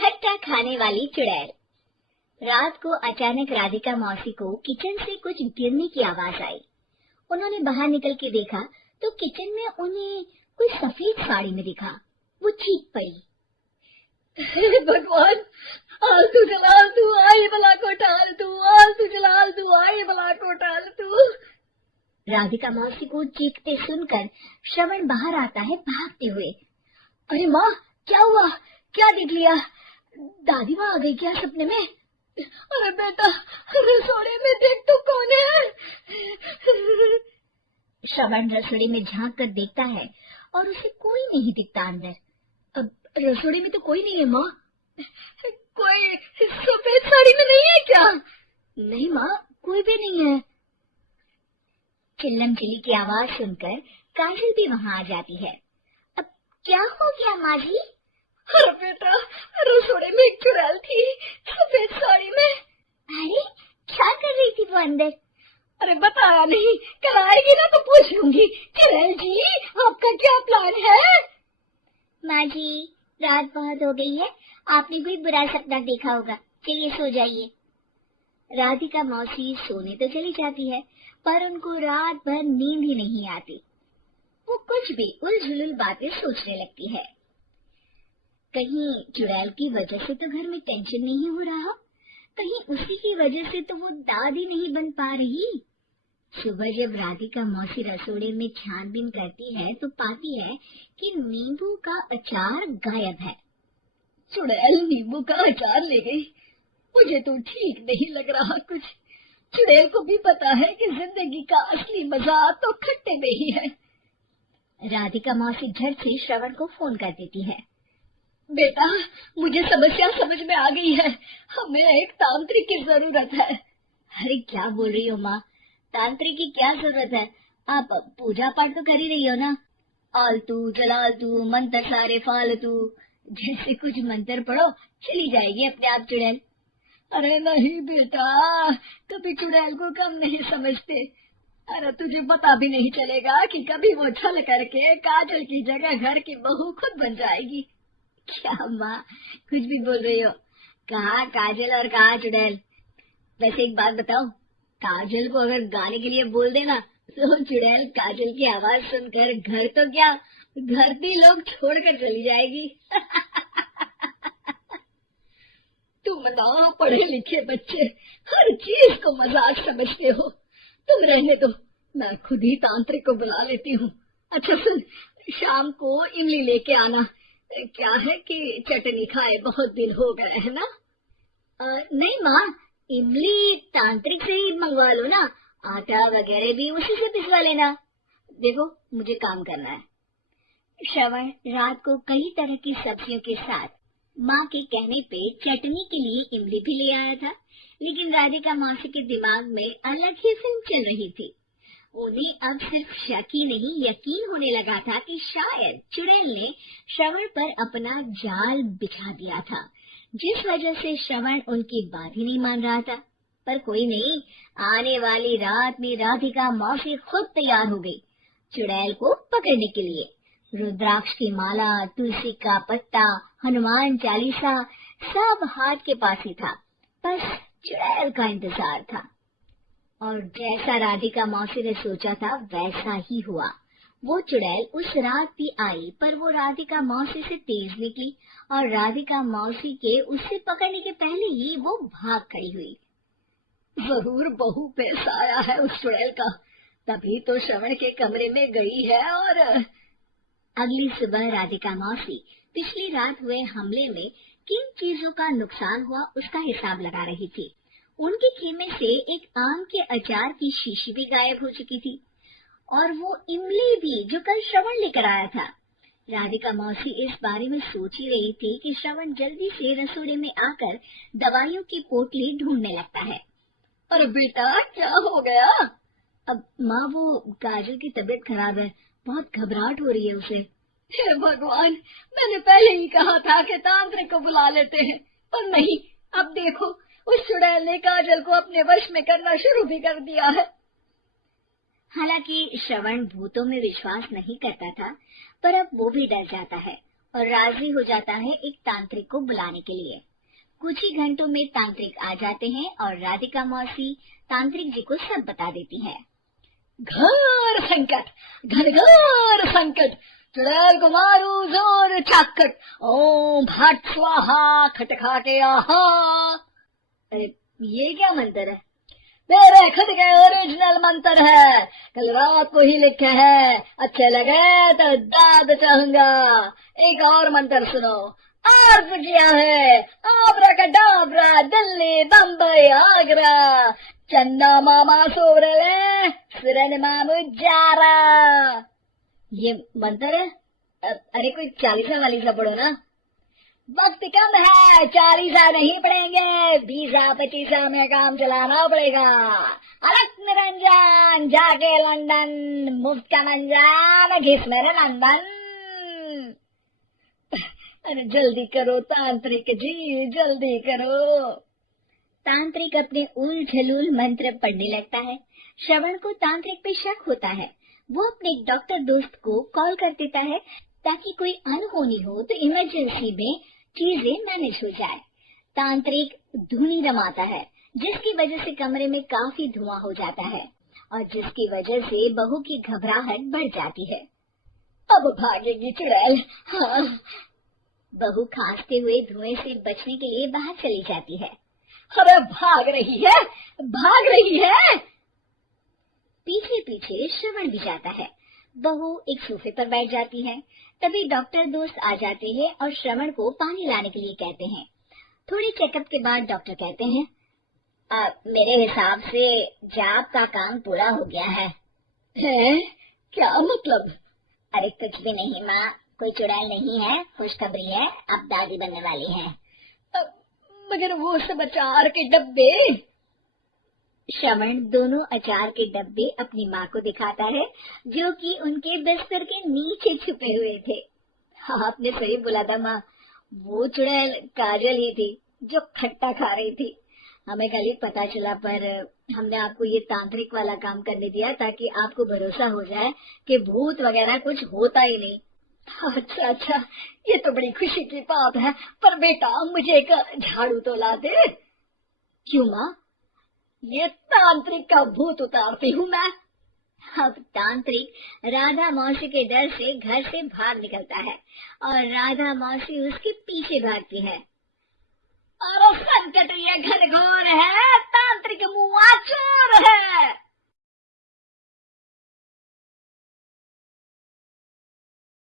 खट्टा खाने वाली चुड़ैल। रात को अचानक राधिका मौसी को किचन से कुछ गिरने की आवाज आई। उन्होंने बाहर निकल के देखा तो किचन में उन्हें कोई सफेद साड़ी में दिखा। वो चीख पड़ी, हे भगवान, आलतू जलाल तू आए भला को टाल तू, आलतू जलाल तू आए भला को टाल तू। राधिका मौसी को चीखते सुनकर श्रवण बाहर आता है भागते हुए। अरे माँ, क्या हुआ? क्या देख लिया? दादी माँ आ गई क्या सपने में? अरे बेटा, रसोड़े में देख तो कौन है? श्रवण रसोड़ी में झांक कर देखता है और उसे कोई नहीं दिखता अंदर। अब रसोड़ी में तो कोई नहीं है माँ। कोई सफेद साड़ी में नहीं है क्या? नहीं माँ, कोई भी नहीं है। चिल्लम चिल्ली की आवाज सुनकर काजल भी वहाँ आ जाती है। अब क्या हो गया माँ जी? अरे बेटा, रसोड़े में एक चुड़ैल थी सफेद साड़ी में। अरे क्या कर रही थी वो अंदर? अरे बताया नहीं, कल आएगी ना तो पूछ लूंगी। चुड़ैल जी, आपका क्या प्लान है? माँ जी, रात बहुत हो गई है, आपने कोई बुरा सपना देखा होगा, चलिए सो जाइए। राधिका मौसी सोने तो चली जाती है पर उनको रात भर नींद ही नहीं आती। वो कुछ भी उलझुल बातें सोचने लगती है। कहीं चुड़ैल की वजह से तो घर में टेंशन नहीं हो रहा, कहीं उसी की वजह से तो वो दादी नहीं बन पा रही। सुबह जब राधिका मौसी रसोड़े में छानबीन करती है तो पाती है कि नींबू का अचार गायब है। चुड़ैल नींबू का अचार ले गई? मुझे तो ठीक नहीं लग रहा कुछ। चुड़ैल को भी पता है कि जिंदगी का असली मजा तो खट्टे में ही है। राधिका मौसी झट से श्रवण को फोन कर देती है। बेटा, मुझे समस्या समझ में आ गई है, हमें एक तांत्रिक की जरूरत है। अरे क्या बोल रही हो माँ, तांत्रिक की क्या जरूरत है? आप पूजा पाठ तो कर ही रही हो ना। आलतू जलालतू मंत्र सारे फालतू जैसे कुछ मंत्र पढ़ो, चली जाएगी अपने आप चुड़ैल। अरे नहीं बेटा, कभी चुड़ैल को कम नहीं समझते। अरे तुझे पता भी नहीं चलेगा कि कभी वो छल करके काजल की जगह घर की बहू खुद बन जाएगी। क्या माँ, कुछ भी बोल रही हो? कहाँ काजल और कहाँ चुड़ैल? वैसे एक बात बताओ, काजल को अगर गाने के लिए बोल देना तो चुड़ैल काजल की आवाज सुनकर घर तो क्या, धरती लोग छोड़कर चली जाएगी। तुम ना पढ़े लिखे बच्चे हर चीज को मजाक समझते हो। तुम रहने दो, मैं खुद ही तांत्रिक को बुला लेती हूँ। अच्छा सुन, शाम को इमली लेके आना। क्या है कि चटनी खाए बहुत दिन हो गए है ना? नहीं माँ, इमली तांत्रिक से ही मंगवा लो ना, आटा वगैरह भी उसी से पिसवा लेना। देखो मुझे काम करना है। श्रवण रात को कई तरह की सब्जियों के साथ माँ के कहने पे चटनी के लिए इमली भी ले आया था, लेकिन राधिका मौसी के दिमाग में अलग ही फिल्म चल रही थी। उन्हें अब सिर्फ शक ही नहीं यकीन होने लगा था कि शायद चुड़ैल ने श्रवण पर अपना जाल बिछा दिया था, जिस वजह से श्रवण उनकी बात ही नहीं मान रहा था। पर कोई नहीं, आने वाली रात में राधिका मौसी खुद तैयार हो गई चुड़ैल को पकड़ने के लिए। रुद्राक्ष की माला, तुलसी का पत्ता, हनुमान चालीसा सब हाथ के पास ही था, बस चुड़ैल का इंतजार था। और जैसा राधिका मौसी ने सोचा था वैसा ही हुआ। वो चुड़ैल उस रात भी आई, पर वो राधिका मौसी से तेज निकली और राधिका मौसी के उसे पकड़ने के पहले ही वो भाग खड़ी हुई। जरूर बहू पे साया है उस चुड़ैल का, तभी तो श्रवण के कमरे में गई है। और अगली सुबह राधिका मौसी पिछली रात हुए हमले में किन चीजों का नुकसान हुआ उसका हिसाब लगा रही थी। उनके खेमे से एक आम के अचार की शीशी भी गायब हो चुकी थी और वो इमली भी जो कल श्रवण लेकर आया था। राधिका मौसी इस बारे में सोच ही रही थी कि श्रवण जल्दी से रसोड़े में आकर दवाइयों की पोटली ढूंढने लगता है। अरे बेटा, क्या हो गया? अब माँ, वो काजल की तबीयत खराब है, बहुत घबराहट हो रही है उसे। हे भगवान, मैंने पहले ही कहा था कि तांत्रिक को बुला लेते हैं, पर नहीं, अब देखो उस चुड़ैल ने काजल को अपने वश में करना शुरू भी कर दिया है। हालांकि श्रवण भूतों में विश्वास नहीं करता था, पर अब वो भी डर जाता है और राजी हो जाता है एक तांत्रिक को बुलाने के लिए। कुछ ही घंटों में तांत्रिक आ जाते हैं और राधिका मौसी तांत्रिक जी को सब बता देती है। घोर संकट, घनघोर संकट, चुड़ैल को मारू जोर चाकट, ओम भट स्वाहा खटखाटे आहा। अरे ये क्या मंत्र है? मेरे खुद के ओरिजिनल मंत्र है, कल रात को ही लिखे हैं, अच्छे लगे तो दाद चाहूंगा। एक और मंत्र सुनो, अर्ज किया है आब्राकडाब्रा, दिल्ली बम्बई आगरा, चन्ना मामा सोरले सिरन मामू जारा। ये मंत्र है? अरे कोई 40 वालीसा पढ़ो ना। वक्त कम है, 40 नहीं पड़ेंगे, 20-25 में काम चलाना पड़ेगा। अलग निरंजन जाके लंदन, मुफ्त का मंजान घिस मेरे नंदन। अरे जल्दी करो तांत्रिक जी, जल्दी करो। तांत्रिक अपने उल झलूल मंत्र पढ़ने लगता है। श्रवण को तांत्रिक पे शक होता है। वो अपने एक डॉक्टर दोस्त को कॉल कर देता है ताकि कोई अनहोनी हो तो इमरजेंसी में चीजें मैनेज हो जाए। तांत्रिक धुनी रमाता है, जिसकी वजह से कमरे में काफी धुआं हो जाता है और जिसकी वजह से बहू की घबराहट बढ़ जाती है। अब भागेगी चुड़ैल। हाँ। बहू खांसते हुए धुएं से बचने के लिए बाहर चली जाती है। अरे भाग रही है, भाग रही है। पीछे पीछे श्रवण भी जाता है। बहू एक सोफे पर बैठ जाती है। तभी डॉक्टर दोस्त आ जाते हैं और श्रवण को पानी लाने के लिए कहते हैं। थोड़े चेकअप के बाद डॉक्टर कहते हैं, मेरे हिसाब से जाप का काम पूरा हो गया है। क्या मतलब? अरे कुछ भी नहीं माँ, कोई चुड़ैल नहीं है, खुशखबरी है, अब दादी बनने वाली है। मगर वो सब अचार के डब्बे। श्रवण दोनों अचार के डब्बे अपनी माँ को दिखाता है, जो कि उनके बिस्तर के नीचे छुपे हुए थे। हाँ, आपने सही बोला था माँ, वो चुड़ैल काजल ही थी जो खट्टा खा रही थी। हमें कल ही पता चला, पर हमने आपको ये तांत्रिक वाला काम करने दिया ताकि आपको भरोसा हो जाए कि भूत वगैरह कुछ होता ही नहीं। अच्छा अच्छा, ये तो बड़ी खुशी की बात है, पर बेटा मुझे एक झाड़ू तो ला दे। क्यों माँ? ये तांत्रिक का भूत उतारती हूँ मैं। अब तांत्रिक राधा मौसी के डर से घर से भाग निकलता है और राधा मौसी उसके पीछे भागती है। अरे संकट ये घनघोर है, तांत्रिक मुआ चोर है।